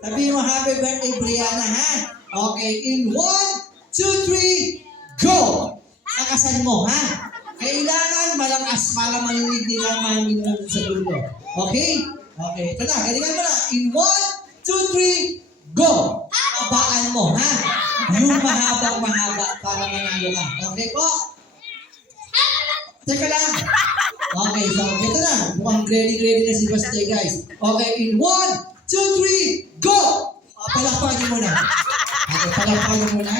Sabihin mo, happy birthday, Brianna, ha? Okay, in 1, 2, 3, go! Takasan mo, ha? Kailangan malakas para marinig nila mamin nun sa dulo. Okay? Okay, ito na. Galingan mo na. In 1, 2, 3, go! Abaan mo, ha? Yung mahaba para manalo ka. Okay po? Teka lang. Okay, so ito na. Mukhang ready na si Bastay, guys. Okay, in 1, 2, 3, go! Palakpakin mo na. Okay, palakpakin mo na.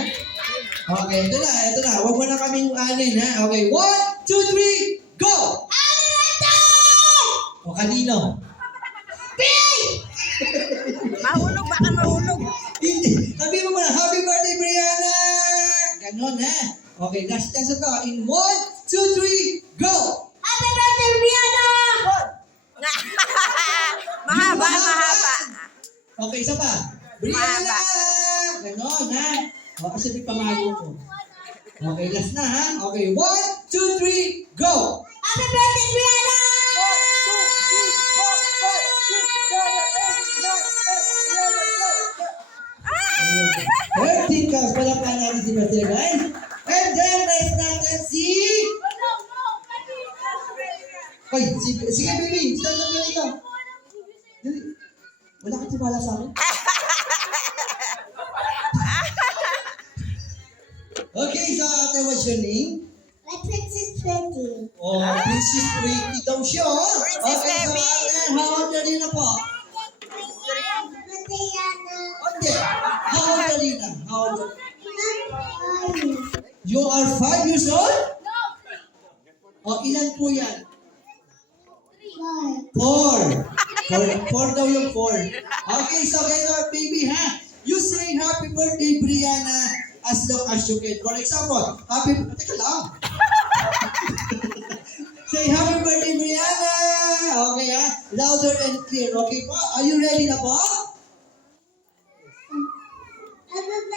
Okay, ito na. Huwag mo na kaming anin, ha? Okay, 1, 2, 3, go! O, kanino? Mahulog, baka mahulog. Hindi. Sabi mo muna, happy birthday, Brianna! Ganon, ha? Okay, last chance ito. In 1, 2, 3, go! Happy birthday, Brianna! Mahaba. Okay, isa pa. Brianna! Ganon, ha? O, kasi may pamalo ko. Okay, last na, ha? Okay, 1, 2, 3, go! Happy birthday, Brianna! 13 counts, palakpakan natin si Bastay, guys. And then, next natin si... Hoy, sige baby, stand up na ito. Dali. Wala ka tiwala sa akin? Okay, so ate, what's your name? My Princess Pretty. Oh, Princess Pretty daw siya. Princess Okay, so Baby. ate, how old are you na po? Okay, how old are you na? How old are you? You are 5 years old? O, ilan po yan? 4 daw yung 4. Okay, so ganito, baby, ha? You say happy birthday, Brianna, as long as you can. For example, teka lang. Say happy birthday, Brianna. Okay, ha? Louder and clear. Okay po? Are you ready na po?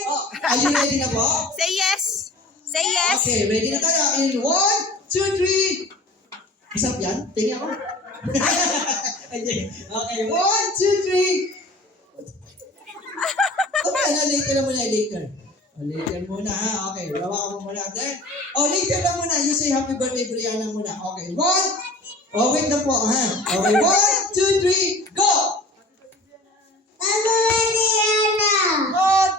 Oh, are you ready na po? Say yes. Say yes. Okay, ready na tayo. In 1, 2, 3. Masarap yan? Tingin ako. Okay, 1, 2, 3. Okay, later na muna, later. Later muna, ha? Okay, hawakan mo muna. Then, later na muna. You say happy birthday, Brianna muna. Okay, 1. Wait na po, ha? Okay, 1, 2, 3, go! Happy birthday, Brianna! God!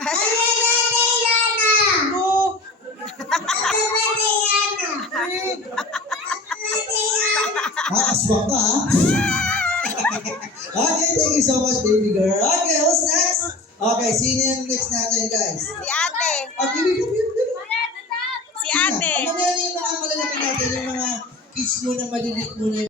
Happy birthday, Brianna! No! Happy birthday, Brianna! Happy birthday, Brianna! Aswang ka, ha? Okay, thank you so much, baby girl. Okay, what's next? Okay, sino yung next natin, guys? Si ate. Give me. Si ate. Mamaya na yung mga malalaki natin, yung mga kids muna, maliliit muna.